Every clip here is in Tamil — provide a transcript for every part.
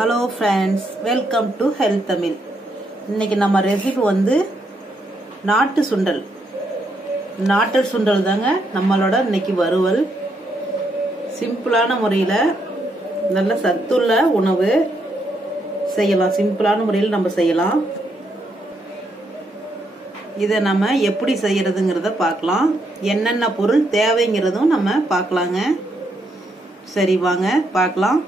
Hello friends, welcome to Health Tamil. இன்னைக்கு நம்ம ரெசிபி வந்து நாட்டு சுண்டல். நாட்டு சுண்டல் தாங்க நம்மளோட இன்னைக்கு வறுவல். சிம்பிளான முறையில நல்ல சத்துள்ள உணவு செய்யலாம். சிம்பிளான முறையில் நம்ம செய்யலாம். இதை நம்ம எப்படி செய்யறதுங்கிறத பார்க்கலாம். என்னென்ன பொருள் தேவைங்கிறதும் நம்ம பார்க்கலாங்க. சரி வாங்க பார்க்கலாம்.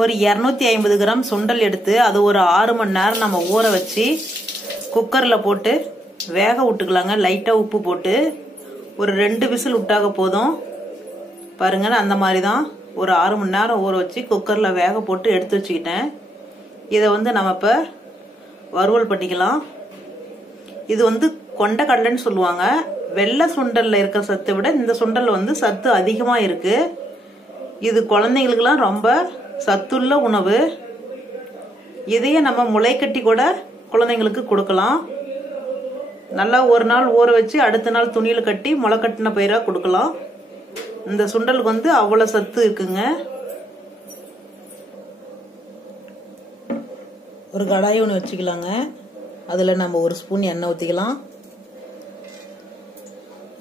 ஒரு 250 கிராம் சுண்டல் எடுத்து அது ஒரு 6 மணி நேரம் நம்ம ஊற வச்சு குக்கரில் போட்டு வேக விட்டுக்கலாங்க. லைட்டாக உப்பு போட்டு ஒரு 2 விசில் விட்டாக போதும். பாருங்க அந்த மாதிரி தான் ஒரு 6 மணி நேரம் ஊற வச்சு குக்கரில் வேக போட்டு எடுத்து வச்சுக்கிட்டேன். இதை வந்து நம்ம இப்போ வறுவல் பண்ணிக்கலாம். இது வந்து கொண்ட கடலைன்னு சொல்லுவாங்க. வெள்ளை சுண்டலில் இருக்கிற சத்தை விட இந்த சுண்டல் வந்து சத்து அதிகமாக இருக்கு. இது குழந்தைங்களுக்கெல்லாம் ரொம்ப சத்துள்ள உணவு. இதையே நம்ம முளைக்கட்டி கூட குழந்தைங்களுக்கு கொடுக்கலாம். நல்லா ஒரு நாள் ஊற வச்சு அடுத்த நாள் துணியில் கட்டி முளை கட்டின பயிராக கொடுக்கலாம். இந்த சுண்டலுக்கு வந்து அவ்வளோ சத்து இருக்குங்க. ஒரு கடாய் ஒன்று வச்சுக்கலாங்க. அதில் நம்ம ஒரு ஸ்பூன் எண்ணெய் ஊற்றிக்கலாம்.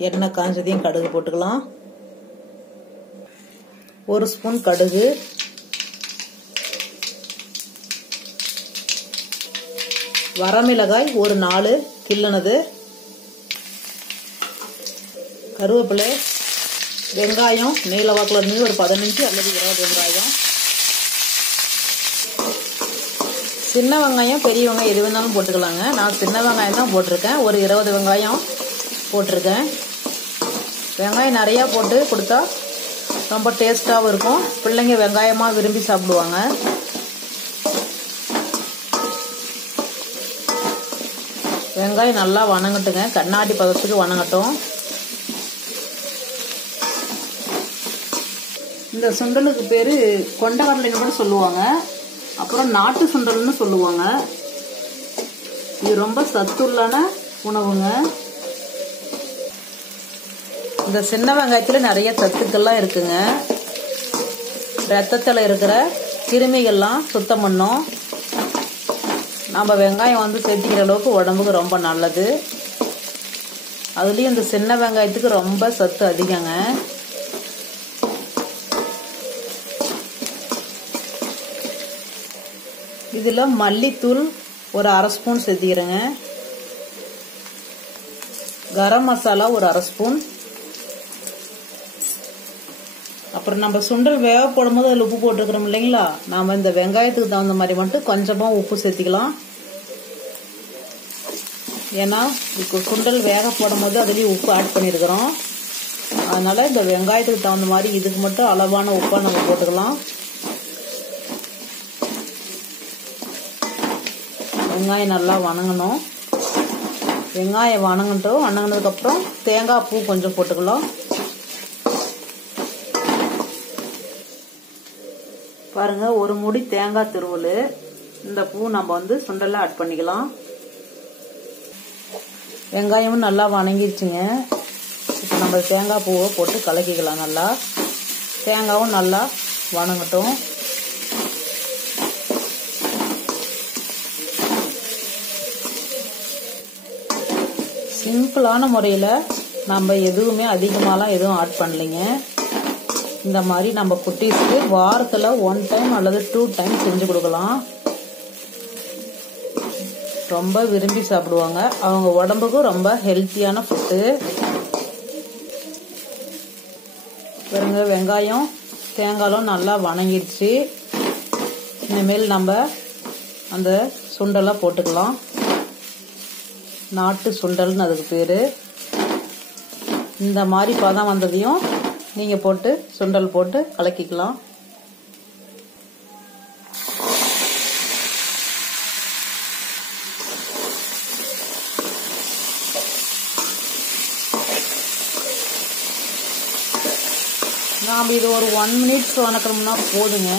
எண்ணெய் காஞ்சதையும் கடுகு போட்டுக்கலாம். ஒரு ஸ்பூன் கடுகு, வரமிளகாய் ஒரு 4 கிள்ளுனது, கருவேப்பிலை, வெங்காயம் நீல வாக்கில் இருந்து ஒரு 15 அல்லது 20 வெங்காயம், சின்ன வெங்காயம் பெரிய வெங்காயம் எது வேணாலும் போட்டுக்கலாங்க. நான் சின்ன வெங்காயம் தான் போட்டிருக்கேன். ஒரு 20 வெங்காயம் போட்டிருக்கேன். வெங்காயம் நிறையா போட்டு கொடுத்தா ரொம்ப டேஸ்டாகவும் இருக்கும். பிள்ளைங்க வெங்காயமாக விரும்பி சாப்பிடுவாங்க. வெங்காயம் நல்லா வணங்கட்டுங்க. கண்ணாடி பதத்துக்கு வணங்கட்டும். இந்த சுண்டலுக்கு பேரு கொண்ட கடலைன்னு கூட சொல்லுவாங்க. அப்புறம் நாட்டு சுண்டல்னு சொல்லுவாங்க. இது ரொம்ப சத்துள்ளான உணவுங்க. இந்த சின்ன வெங்காயத்துல நிறைய சத்துக்கள்லாம் இருக்குங்க. ரத்தத்துல இருக்கிற கிருமிகள்லாம் சுத்தம் பண்ணும். நம்ம வெங்காயம் வந்து சேர்த்திக்கிற அளவுக்கு உடம்புக்கு ரொம்ப நல்லது. அதுலயும் இந்த சின்ன வெங்காயத்துக்கு ரொம்ப சத்து அதிகங்க. இதுல மல்லித்தூள் ஒரு 1/2 ஸ்பூன் சேர்த்திக்கிறேங்க. கரம் மசாலா ஒரு 1/2 ஸ்பூன். அப்புறம் நம்ம சுண்டல் வேக போடும் போது அதில் உப்பு போட்டுருக்கிறோம் இல்லைங்களா, நாம இந்த வெங்காயத்துக்கு தகுந்த மாதிரி மட்டும் கொஞ்சமா உப்பு சேர்த்திக்கலாம். ஏன்னா இப்போ சுண்டல் வேக போடும் போது அதுலேயும் உப்பு ஆட் பண்ணியிருக்கிறோம். அதனால இந்த வெங்காயத்துக்கு தகுந்த மாதிரி இதுக்கு மட்டும் அளவான உப்பா நம்ம போட்டுக்கலாம். வெங்காயம் நல்லா வணங்கணும். வெங்காயம் வணங்கினதுக்கு அப்புறம் தேங்காய் பூ கொஞ்சம் போட்டுக்கலாம். பாருங்க ஒரு முடி தேங்காய் துருவல். இந்த பூ நம்ம வந்து சுண்டல்ல ஆட் பண்ணிக்கலாம். வெங்காயமும் நல்லா வணங்கிடுச்சுங்க. இப்போ நம்ம தேங்காய் பூவை போட்டு கலக்கிக்கலாம். நல்லா தேங்காயும் நல்லா வணங்கட்டும். சிம்பிளான முறையில் நம்ம எதுவுமே அதிகமாலாம் எதுவும் ஆட் பண்ணலைங்க. இந்த மாதிரி நம்ம குட்டீஸ்க்கு வாரத்தில் 1 டைம் அல்லது 2 டைம் செஞ்சு கொடுக்கலாம். ரொம்ப விரும்பி சாப்பிடுவாங்க. அவங்க உடம்புக்கும் ரொம்ப ஹெல்த்தியான ஃபுட்டு. பாருங்க வெங்காயம் தேங்காயும் நல்லா வணங்கிடுச்சு. இனிமேல் நம்ம அந்த சுண்டலை போட்டுக்கலாம். நாட்டு சுண்டல்னு அதுக்கு பேரு. இந்த மாதிரி பதம் வந்ததையும் நீங்க போட்டு சுண்டல் போட்டு கலக்கிக்கலாம். நாம் இது ஒரு 1 மினிட்ஸ் வணக்கணும்னா போதுங்க.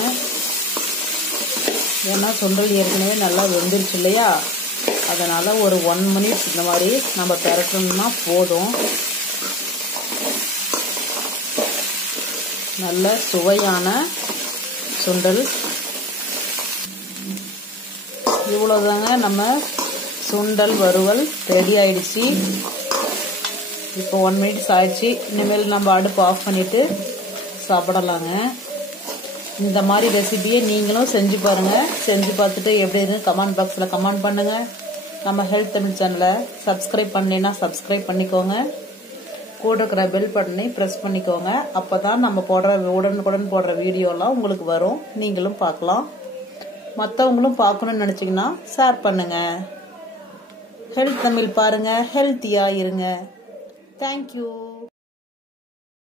ஏன்னா சுண்டல் ஏற்கனவே நல்லா வெந்துருச்சு இல்லையா, அதனால ஒரு 1 மினிட்ஸ் இந்த மாதிரி நம்ம பெரட்டணும்னா போதும். நல்ல சுவையான சுண்டல். இவ்வளவுதாங்க நம்ம சுண்டல் வறுவல் ரெடி ஆயிடுச்சு. இப்போ 1 மினிட்ஸ் ஆயிடுச்சு. இனிமேல் நம்ம அடுப்பு ஆஃப் பண்ணிட்டு சாப்பிடலாங்க. இந்த மாதிரி ரெசிபியை நீங்களும் செஞ்சு பாருங்க. செஞ்சு பார்த்துட்டு எப்படி இருக்கு கமெண்ட் பாக்ஸில் கமெண்ட் பண்ணுங்க. நம்ம ஹெல்த் தமிழ் சேனலை சப்ஸ்கிரைப் பண்ணலைன்னா சப்ஸ்கிரைப் பண்ணிக்கோங்க. கூட இருக்கிற பெல் பட்டனை ப்ரெஸ் பண்ணிக்கோங்க. அப்போ தான் நம்ம உடனுக்குடன் போடுற வீடியோலாம் உங்களுக்கு வரும். நீங்களும் பார்க்கலாம். மற்றவங்களும் பார்க்கணும்னு நினச்சிங்கன்னா ஷேர் பண்ணுங்க. ஹெல்த் தமிழ் பாருங்க, ஹெல்த்தியாக இருங்க. தேங்க்யூ.